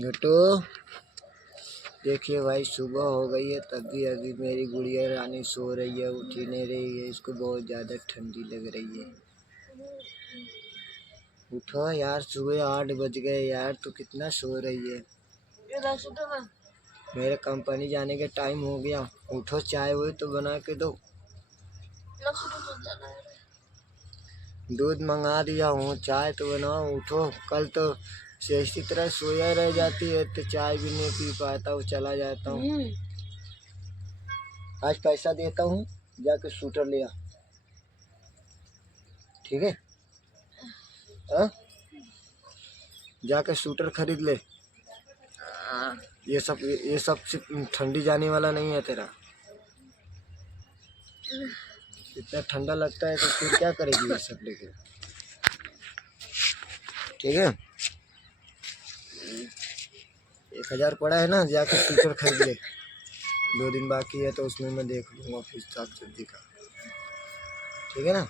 घटो देखिए भाई, सुबह हो गई है तब भी अभी मेरी गुड़िया रानी सो रही है, उठी नहीं रही है। इसको बहुत ज़्यादा ठंडी लग रही है। उठो यार, सुबह 8 बज गए यार, तू कितना सो रही है। मेरे कंपनी जाने के टाइम हो गया। उठो, चाय वो तो बना के दो। दूध मंगा दिया हूँ, चाय तो बनाओ। उठो, कल तो इसी तरह सोया रह जाती है तो चाय भी नहीं पी पाता हूँ, चला जाता हूँ। आज पैसा देता हूँ, जाके शूटर ले आ, ठीक है? जाके शूटर खरीद ले। ये सब ठंडी जाने वाला नहीं है तेरा। इतना ठंडा लगता है तो फिर क्या करेगी ये सब लेके, ठीक है? 1000 पड़ा है ना, जाके शूटर खरीद ले। 2 दिन बाकी है तो उसमें मैं देख लूँगा फिर साग सब्जी का, ठीक है ना?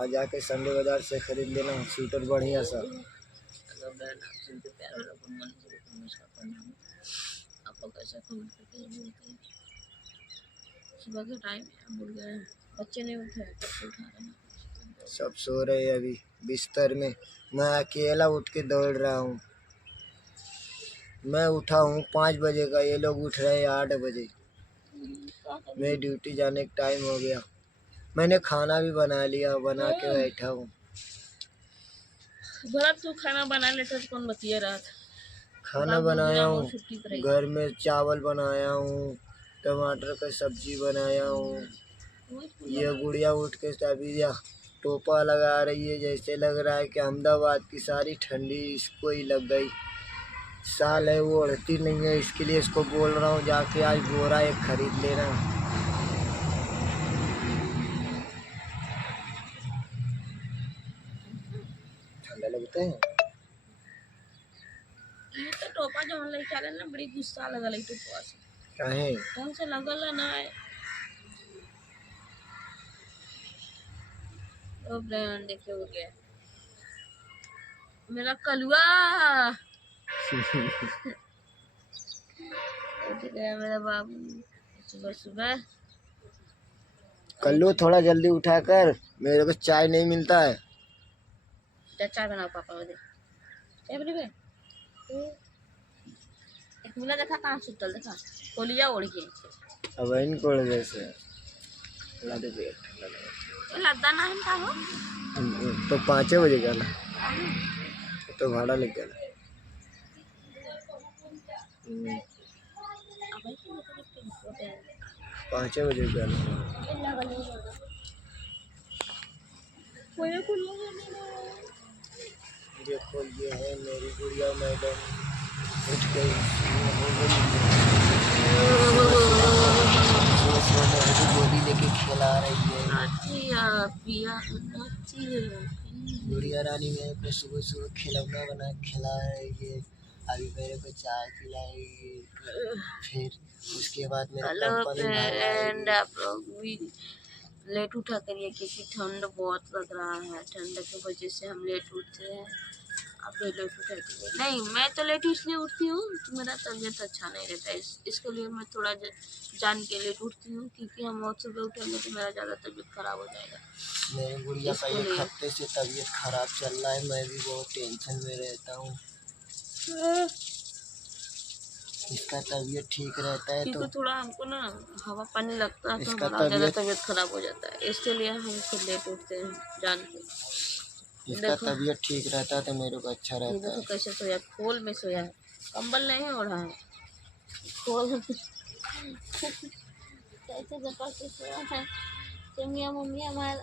आज जाके संडे बाजार से खरीद लेना शूटर बढ़िया सा। सुबह का टाइम है, बच्चे नहीं उठे, सब सो रहे हैं अभी बिस्तर में। मैं अकेला उठ के दौड़ रहा हूँ। मैं उठा हूँ 5 बजे का, ये लोग उठ रहे हैं 8 बजे। मेरी ड्यूटी जाने का टाइम हो गया। मैंने खाना भी बना लिया, बना के बैठा हूँ। तू खाना बना लेता तो कौन बतिया रहा था। खाना बनाया हूँ, घर में चावल बनाया हूँ, टमाटर का सब्जी बनाया हूँ। ये गुड़िया उठ के अभी टोपा लगा रही है, जैसे लग रहा है कि अहमदाबाद की सारी ठंडी इसको ही लग गई। साल है वो उड़ती नहीं है, इसके लिए इसको बोल रहा हूँ जाके आज बोरा एक खरीद लेना। ठंडा लगता है। ये तो टोपा जो हम लेके आले ना, बड़ी गुस्सा लगल है टोपा से। काहे? ढंग से लगल ना है। ओ ब्रांड देखे हो गया मेरा कलुआ। उठ गया मेरा बाबू सुबह सुबह। कल्लू थोड़ा जल्दी उठा कर, मेरे को चाय नहीं मिलता है। चाय बनाओ पापा दे, चाय बनेबे। एक मिला देखा कहाँ सुतल, देखा कोलिया ओढ़ के। अब इनको जैसे ला दे पेट, लद्दा ना हम था हो तो 5 बजे का ना, तो भाड़ा लग गया। 5 बजे का देखो, ये है मेरी गुड़िया मैडम, उठ गई। गोली लेके खिला रही है। गुड़िया रानी मेरे को सुबह सुबह खिलौना बना खिला रही है। अभी मेरे को चाय पिलाएगी, फिर उसके बाद मेरा कंपनी। आप लोग भी लेट उठा करिए क्योंकि ठंड बहुत लग रहा है। ठंड की वजह से हम लेट उठते हैं। आप लोग लेट उठा करिए। नहीं, मैं तो लेट इसलिए उठती हूँ कि मेरा तबीयत अच्छा नहीं रहता है। इसके लिए मैं थोड़ा जान के लेट उठती हूँ, क्योंकि हम बहुत सुबह उठेंगे तो मेरा ज़्यादा तबीयत खराब हो जाएगा। मेरी गुड़िया का एक हफ्ते से तबीयत खराब चल रहा है, मैं भी बहुत टेंशन में रहता हूँ। इसका तबीयत ठीक रहता है तो थोड़ा हमको ना हवा पानी लगता है तो हमारा ज़्यादा तबीयत खराब हो जाता है। इसके लिए हम खुद लेट उठते हैं जान के। इसका तबीयत ठीक रहता है तो मेरे को अच्छा रहता है। देखो कैसे सोया, खोल में सोया है, कंबल नहीं ओढ़ा है, खोल कैसे जपा के सोया है। चुमिया मम्मी हमारा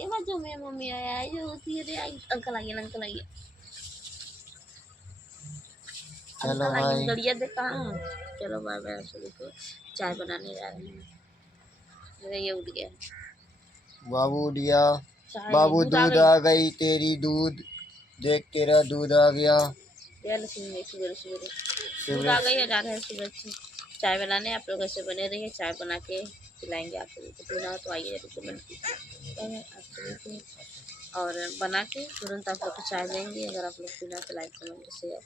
ये बात जो मेरी मम्मी आया ये होती है रे। अंकल आइए, अंकल आइए, चलो भाई, गड़िया देखा। चलो बाय बाय। सभी को चाय बनाने जा रहे हैं। मेरा ये उठ गया, बाबू उठ गया। बाबू दूध आ गई तेरी, दूध देख तेरा दूध आ गया। सवेरे सवेरे दूध आ गई है। जा रहे हैं सुबह से चाय बनाने। आप लोग ऐसे बने रहिए, चाय बना के पिलाएंगे आप सभी को। पीना तो आइए आप सभी को, और बना के तुरंत आप लोग को चाय देंगे। अगर आप लोग पीना तो लाइक कमेंट शेयर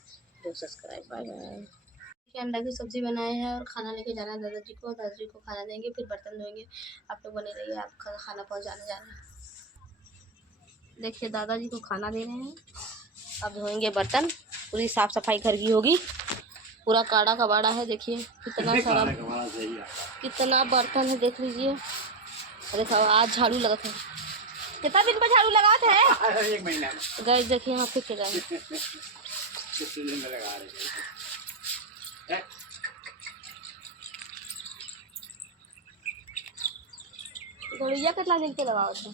तो सब्सक्राइब। Bye bye. अंडा की सब्जी बनाए हैं और खाना लेके जाना है दादाजी को। दादाजी को खाना देंगे, फिर बर्तन धोएंगे। आप लोग बने रहिए, आपका खाना पहुँचाने जाना है। देखिए दादाजी को खाना दे रहे हैं, अब धोएंगे बर्तन। पूरी साफ सफाई घर की होगी। पूरा काड़ा कबाड़ा है, देखिए कितना सारा, कितना बर्तन है, देख लीजिए। देखो आज झाड़ू लगा था, कितना दिन पर झाड़ू लगा था? 1 महीना। गाइस देखिए यहाँ फिर जाए गड़िया कितना दिन के लगाओ था?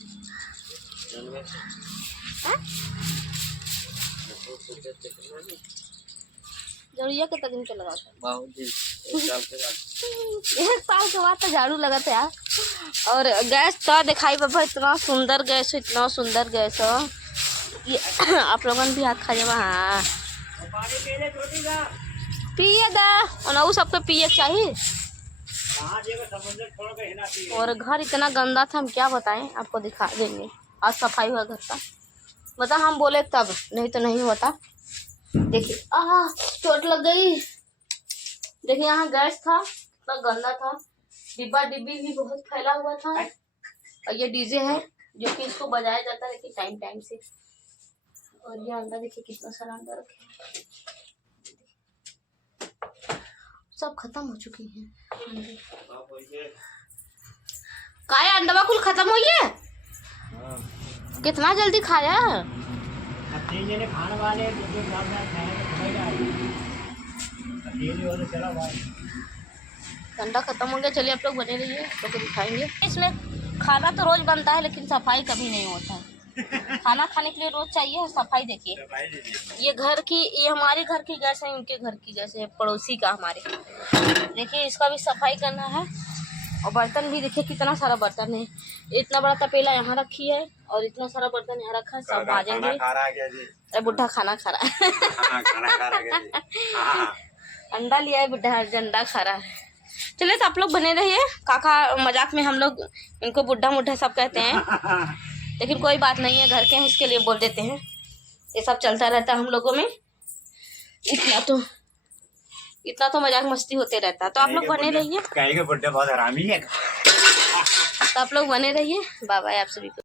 जड़िया कितना दिन के लगा था? बहुत दिन, 1 साल के बाद तो झाड़ू लगा था यार। और गैस था दिखाई बाबा, इतना सुंदर गैस, इतना सुंदर गैस हो। ये आप लोगन भी हाथ खा जावा। हाँ पिए दा और सबको पिए चाहिए। और घर इतना गंदा था, हम क्या बताएं, आपको दिखा देंगे। आज सफाई हुआ घर का, बता हम बोले तब, नहीं तो नहीं होता। देखिए चोट लग गई। देखिए यहाँ गैस था, इतना गंदा था, डिब्बा डिब्बी भी बहुत फैला हुआ था। और ये डीजे है जो कि इसको बजाया जाता है लेकिन टाइम टाइम से। और ये अंडा देखिए कितना सारा अंडा रखे, सब खत्म हो चुकी हैं। काय अंडा कुल खत्म हुई है? कितना जल्दी खाया? अंडा खत्म हो गया। चलिए आप लोग बने रहिए, तो दिखाएंगे। इसमें खाना तो रोज बनता है लेकिन सफाई कभी नहीं होता है। खाना खाने के लिए रोज चाहिए, सफाई देखिए। ये घर की, ये हमारे घर की गैस है, उनके घर की गैस है, पड़ोसी का हमारे। देखिए इसका भी सफाई करना है। और बर्तन भी देखिए कितना सारा बर्तन है। इतना बड़ा तपेला यहाँ रखी है और इतना सारा बर्तन यहाँ रखा है, सब माजेंगे। अरे बुढ़ा खाना खा रहा है। अंडा लिया है बुढ़ा, अंडा खा रहा है। चलिए तो आप लोग बने रहिए। काका मजाक में हम लोग इनको बुढ़ा मुढ़ा सब कहते हैं, लेकिन कोई बात नहीं है, घर के हैं इसके लिए बोल देते हैं। ये सब चलता रहता है हम लोगों में, इतना तो मजाक मस्ती होते रहता है। तो आप लोग बने रहिए, बुढ़े बहुत हरामी है। तो आप लोग बने रहिए। बाय बाय आप सभी को।